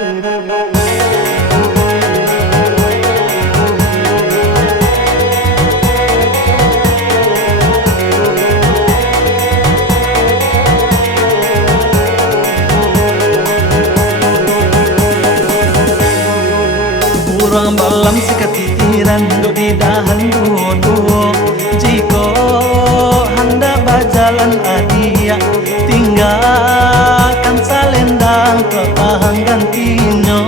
Urang balam sekatiran duduk di dahan duduk. Jika hendak berjalan adia, tinggalkan salendang petang gantinya.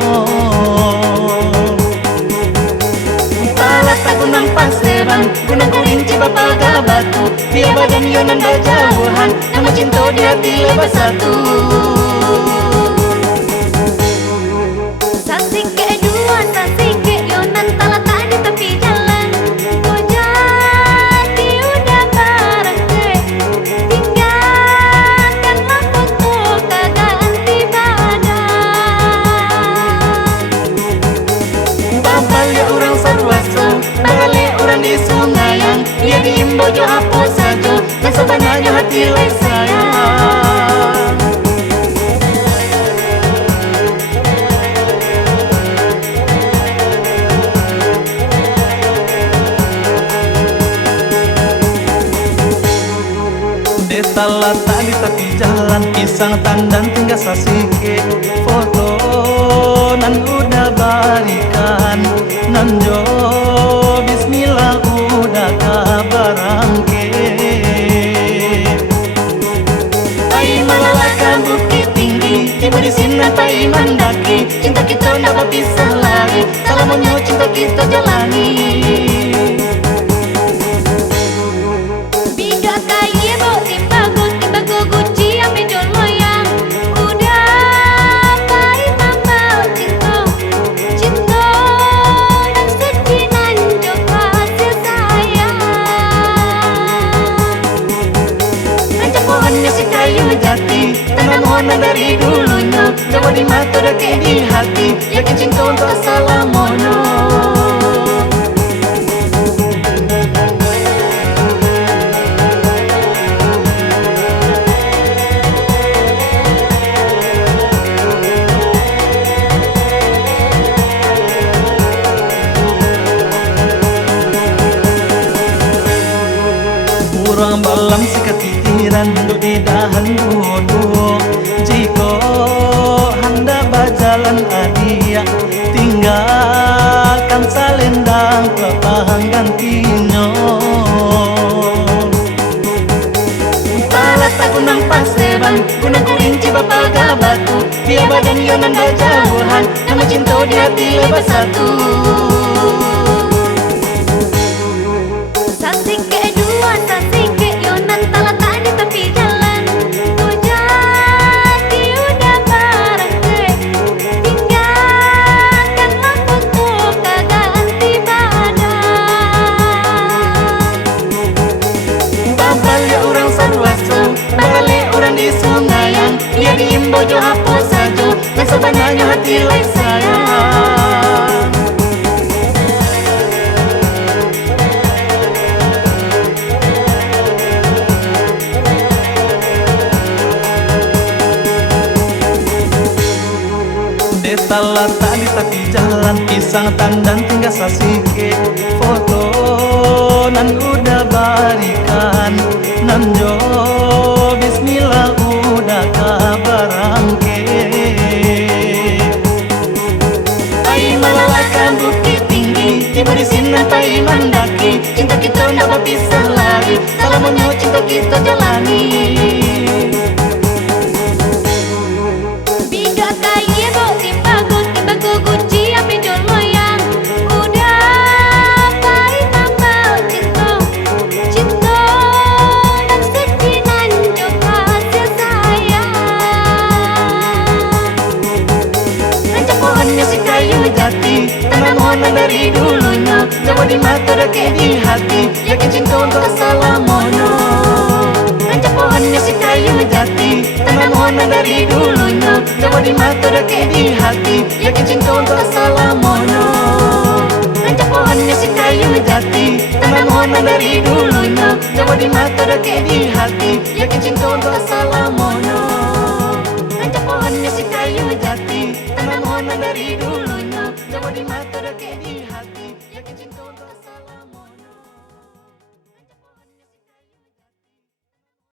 Palata gunang paseran, gunang kurinci bapaga batu. Dia badan yonan berjauhan, nama cinta di hati lebar satu. Di sungayan, dia diimbau jo apa saja, dan sebenarnya hati lai sayang. Deta lata di tepi jalan, pisang tandan tinggal sasike. Foto nan udah barikan, nan jo bismillah udah kabarangke. Pai malalakan bukit tinggi, tiba di sini pai mandaki. Cinta kita ndak berpisah lagi, salamannya cinta kita jalani. Tanam warna dari dulunya, jawa di mata deke di hati, yakin cinta untuk salamono. Urang balam sekatiran duduk di dahan duduk. Jika hendak berjalan adia, tinggalkan salendang petang gantinya. Palata gunang paseran, gunang kurinci bapaga batu. Dia badan yonan berjauhan, nama cinta di hati lebar satu. Di sungayan, dia diimbau jo apa saja, dan sebenarnya hati lai sayang. Deta lata di tepi jalan, pisang tandan tinggal sasike. Foto nan udah barikan, nan jo bismillah udah kabarangke. Pai malalakan bukit tinggi, tiba di sini pai mandaki. Cinta kita ndak berpisah lagi, salamannya cinta kita jalani. Tanam warna dari dulunya, jawa di mata deke di hati, yakin cinta untuk salamono. Rancak pohonnya si kayu jati, tanam warna dari dulunya, jawa di mata deke di hati, yakin cinta untuk salamono. Rancak pohonnya si kayu jati, tanam warna dari dulunya, jawa di mata deke di hati, yakin cinta untuk salamono. Rancak pohonnya si kayu jati, tanam warna dari dulunya, jauh di mata udah kayak di hati.